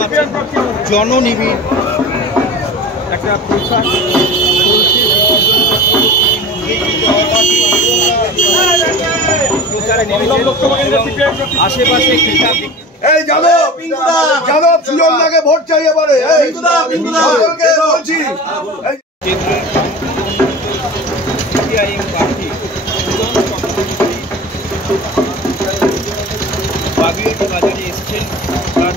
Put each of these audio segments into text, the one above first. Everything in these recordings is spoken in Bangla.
পাচ্ছেন জননিবিড় একটা প্রচার প্রচারে নেমেছেন আশেপাশে ক্রীড়া এই যাদব সুজনদাকে ভোট চাই এবারে বলছি সিপিআইএম প্রার্থী বাগুইয়াটি বাজারে এসছেন তার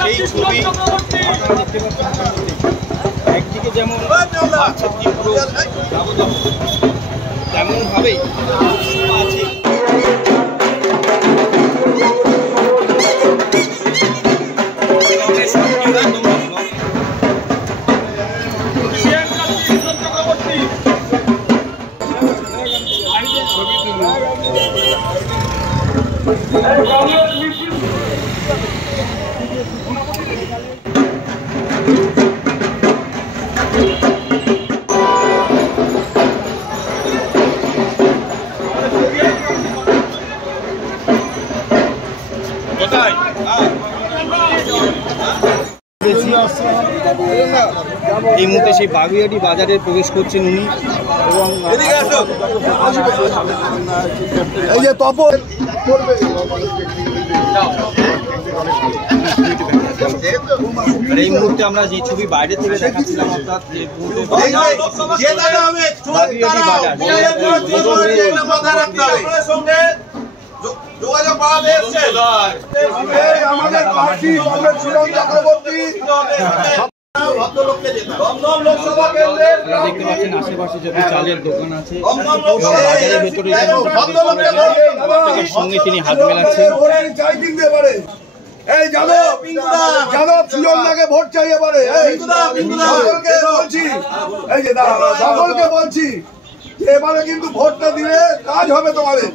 সেই ছবি আপনারা দেখতে পাচ্ছেন। একদিকে যেমন আছে তীব্র দাবদাহ, তেমনভাবেই আছে এই মুহূর্তে সেই বাগুইয়াটি বাজারে প্রবেশ করছেন উনি এবং এই যে তপন এই মুহূর্তে আমরা যে ছবি বাইরে থেকে দেখাচ্ছিলাম অর্থাৎ বাগুইয়াটি বাজার আমাদের পার্টি চক্রবর্তী দেখতে পাচ্ছেন আশেপাশে যত চালের দোকান আছে বাজারের ভেতরে সঙ্গে তিনি হাত মেলাচ্ছেন। এই যাদব সুজনদাকে ভোট চাই এবারে বলছি এই যে সকলকে বলছি এবারে কিন্তু ভোটটা দিলে কাজ হবে তোমাদের।